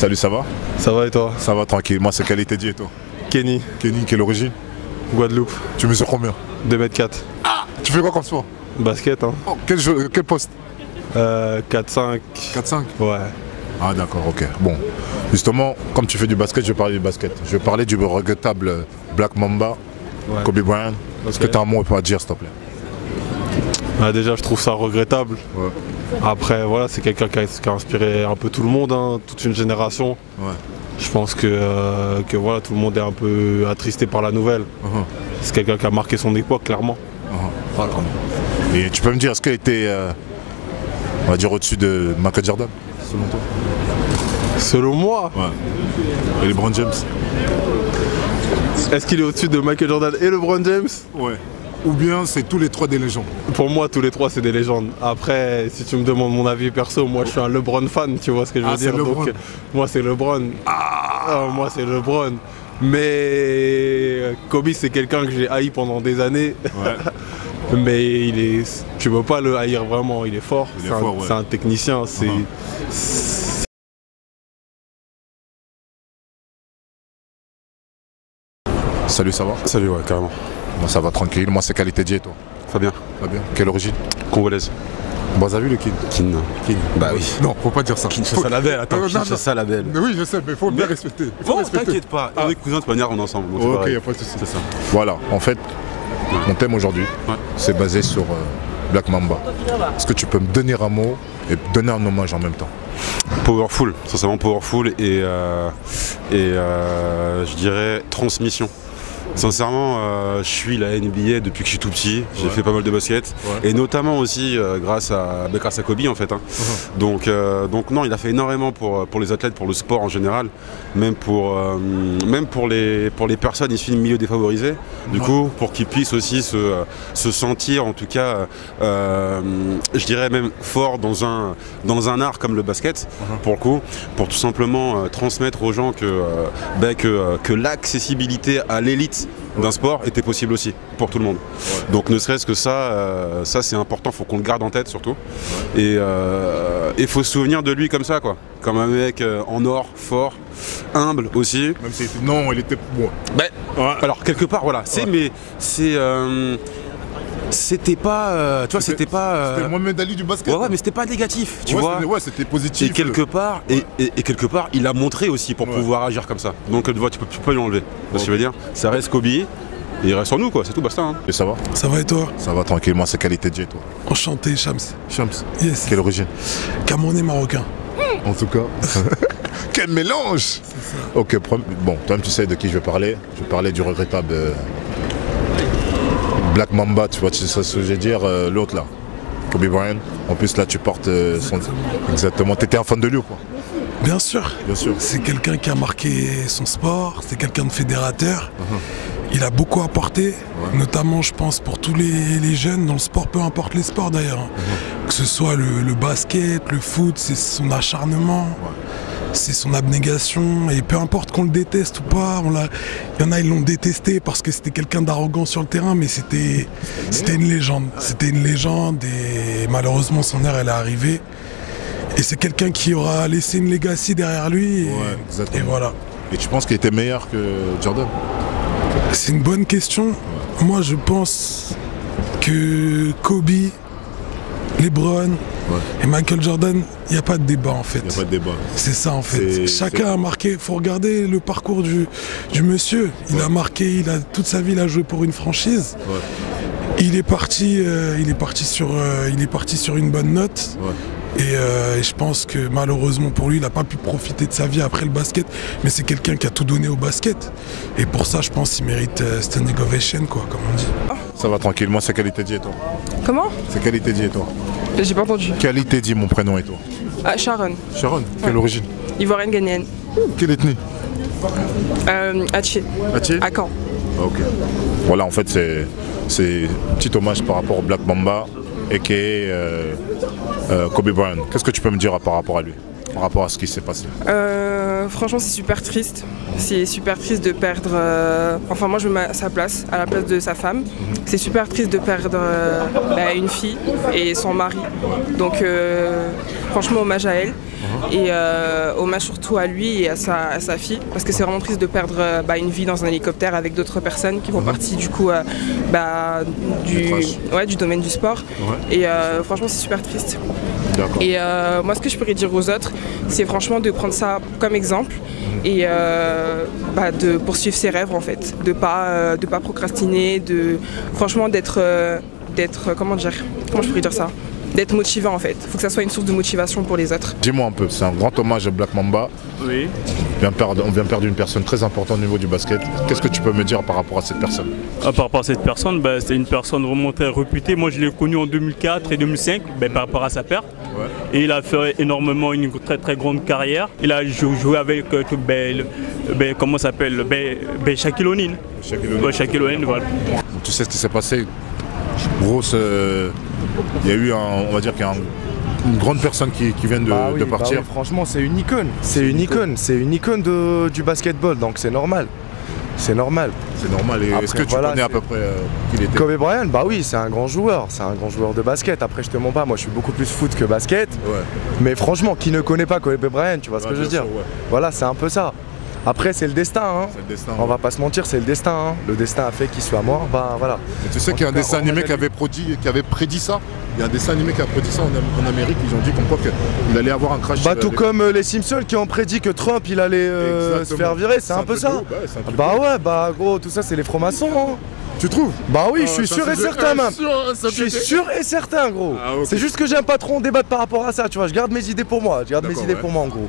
Salut, ça va? Ça va et toi? Ça va tranquille. Moi, c'est Qualité dit et toi? Kenny. Kenny, quelle origine? Guadeloupe. Tu mesures combien? 2m4. Ah! Tu fais quoi comme sport? Basket, hein. Oh, quel poste? 4-5. 4-5? Ouais. Ah d'accord, ok. Bon, justement, comme tu fais du basket, je vais parler du basket. Je vais parler du regrettable Black Mamba, Ouais. Kobe Bryant. Est-ce que tu as un mot à dire, s'il te plaît? Bah, déjà, je trouve ça regrettable. Ouais. Après, voilà, c'est quelqu'un qui a inspiré un peu tout le monde, hein, toute une génération. Ouais. Je pense que voilà, tout le monde est un peu attristé par la nouvelle. C'est quelqu'un qui a marqué son époque, clairement. Voilà. Et tu peux me dire, est-ce qu'elle était, on va dire, au-dessus de Michael Jordan, selon toi? Selon moi, Ouais. Et LeBron James? est-ce qu'il est au-dessus de Michael Jordan et LeBron James? Ouais. Ou bien c'est tous les trois des légendes? Pour moi, tous les trois, c'est des légendes. Après, si tu me demandes mon avis perso, moi, je suis un LeBron fan, tu vois ce que je veux dire. LeBron. Donc, moi, c'est LeBron. Moi, c'est LeBron. Mais Kobe, c'est quelqu'un que j'ai haï pendant des années. Ouais. Mais tu peux pas le haïr vraiment. Il est fort. Ouais. C'est un technicien. Salut, ça va? Salut, ouais, carrément. Moi, ça va tranquille. Moi, c'est Qualité dit et toi? Fabien, Fabien. Quelle origine? congolaise. Bon, t'as vu le Kin? Kin. Bah oui. Non, faut pas dire ça. Kinshasa la belle, attends, Kinshasa la belle. Oui, je sais, mais il faut bien respecter. Il faut Bon, respecter. t'inquiète pas, avec cousin, de toute manière, on est ensemble. donc c'est Ok, pareil. y a pas de souci. C'est ça. Voilà, en fait, mon thème aujourd'hui, Ouais. c'est basé sur Black Mamba. Est-ce que tu peux me donner un mot et donner un hommage en même temps? Powerful, sincèrement powerful et je dirais transmission. Sincèrement, je suis la NBA depuis que je suis tout petit, j'ai fait pas mal de basket et notamment aussi grâce à Kobe en fait. Hein. Donc non, il a fait énormément pour les athlètes, pour le sport en général, même pour les personnes issues du milieu défavorisé. Du coup, pour qu'ils puissent aussi se sentir en tout cas, je dirais même fort dans un art comme le basket, pour le coup, pour tout simplement transmettre aux gens que l'accessibilité à l'élite d'un sport était possible aussi pour tout le monde. Donc ne serait-ce que ça c'est important, faut qu'on le garde en tête surtout. Et il faut se souvenir de lui comme ça, quoi. Comme un mec en or, fort, humble aussi. Même si non, il était bon. Alors quelque part voilà, mais c'est c'était pas tu vois, c'était pas C'était le Mohamed Ali du basket. ouais, mais c'était pas négatif, tu vois. C'était positif. Et quelque part, et quelque part, il a montré aussi pour pouvoir agir comme ça. Donc tu vois, tu peux pas lui enlever. Tu vois ce que je veux dire? Ça reste Kobe, et il reste en nous, quoi, c'est tout, basta. Hein. Et ça va? Ça va et toi? Ça va tranquille, moi c'est Qualité dit et toi? Enchanté, Shams. Shams. Yes. Quelle origine? Camerounais marocain. En tout cas. Quel mélange! Ok, bon, toi-même tu sais de qui je vais parler. Je vais parler du regrettable Black Mamba, tu vois, tu sais ce que je veux dire, l'autre là, Kobe Bryant. En plus là tu portes son... Exactement, t'étais un fan de lui ou quoi? Bien sûr. Bien sûr. C'est quelqu'un qui a marqué son sport, c'est quelqu'un de fédérateur. Il a beaucoup apporté, notamment je pense pour tous les jeunes dans le sport, peu importe les sports d'ailleurs. Que ce soit le basket, le foot, c'est son acharnement. C'est son abnégation, et peu importe qu'on le déteste ou pas, il y en a, ils l'ont détesté parce que c'était quelqu'un d'arrogant sur le terrain, mais c'était une légende. C'était une légende et malheureusement son heure elle est arrivée. Et c'est quelqu'un qui aura laissé une legacy derrière lui et voilà. Et tu penses qu'il était meilleur que Jordan? C'est une bonne question. Moi je pense que Kobe, LeBron et Michael Jordan, il n'y a pas de débat en fait. Il n'y a pas de débat. C'est ça en fait. Chacun a marqué. Il faut regarder le parcours du monsieur. Il a marqué, toute sa vie il a joué pour une franchise. Il est parti sur une bonne note. Et je pense que malheureusement pour lui, il n'a pas pu profiter de sa vie après le basket. Mais c'est quelqu'un qui a tout donné au basket. Et pour ça, je pense qu'il mérite standing ovation, quoi, comme on dit. Ça va tranquille, moi c'est Qualité dit et toi? Comment? C'est Qualité dit et toi? J'ai pas entendu. Qualité dit mon prénom et toi? Ah, Sharon. Sharon, quelle origine? Ivoirienne ghanéenne. Quelle ethnie? Atché. Atché? À Caen. Ok. Voilà, en fait c'est un petit hommage par rapport au Black Mamba et qui est Kobe Bryant. Qu'est-ce que tu peux me dire par rapport à lui? Par rapport à ce qui s'est passé? Franchement, c'est super triste. C'est super triste de perdre... Enfin, moi, je me mets à sa place, à la place de sa femme. C'est super triste de perdre une fille et son mari. Donc, franchement, hommage à elle. Et hommage surtout à lui et à sa fille, parce que c'est vraiment triste de perdre une vie dans un hélicoptère avec d'autres personnes qui font partie du coup du domaine du sport. Ouais. Et franchement, c'est super triste. Et moi, ce que je pourrais dire aux autres, c'est franchement de prendre ça comme exemple et de poursuivre ses rêves en fait, de pas procrastiner, franchement d'être comment je pourrais dire ça, d'être motivant en fait. Il faut que ça soit une source de motivation pour les autres. Dis-moi un peu, c'est un grand hommage à Black Mamba. Oui. On vient perdre une personne très importante au niveau du basket. Qu'est-ce que tu peux me dire par rapport à cette personne? Par rapport à cette personne, c'est une personne vraiment très réputée. Moi, je l'ai connu en 2004 et 2005 par rapport à sa perte. Ouais. Et il a fait énormément une très très grande carrière. Il a joué avec comment ça s'appelle, Shaquille O'Neal. Shaquille O'Neal, voilà. Tu sais ce qui s'est passé? Grosse, il y a eu on va dire qu'il y a une grande personne qui vient de partir. Oui, franchement, c'est une icône. C'est une icône du basketball, donc c'est normal. C'est normal. C'est normal. Et est-ce que tu connais à peu près qui il était? Kobe Bryant, bah oui, c'est un grand joueur. C'est un grand joueur de basket. Après, je te mens pas, moi je suis beaucoup plus foot que basket. Ouais. Mais franchement, qui ne connaît pas Kobe Bryant, tu vois ce que je veux dire? Ouais. Voilà, c'est un peu ça. Après, c'est le destin, hein. Le destin, on va pas se mentir, c'est le destin. Hein. Le destin a fait qu'il soit mort, bah voilà. Et tu sais qu'il y a un dessin animé qui avait prédit ça. Il y a un dessin animé qui a prédit ça en Amérique. Ils ont dit comme quoi qu'il allait avoir un crash. Bah tout comme les Simpsons qui ont prédit que Trump il allait se faire virer, c'est un peu ça. Bah ouais, bah gros, tout ça c'est les francs-maçons. Hein. Tu trouves? Bah oui, je suis sûr et certain même. Je suis sûr et certain, gros. Ah, okay. C'est juste que j'aime pas trop débattre par rapport à ça, tu vois. Je garde mes idées pour moi. En gros.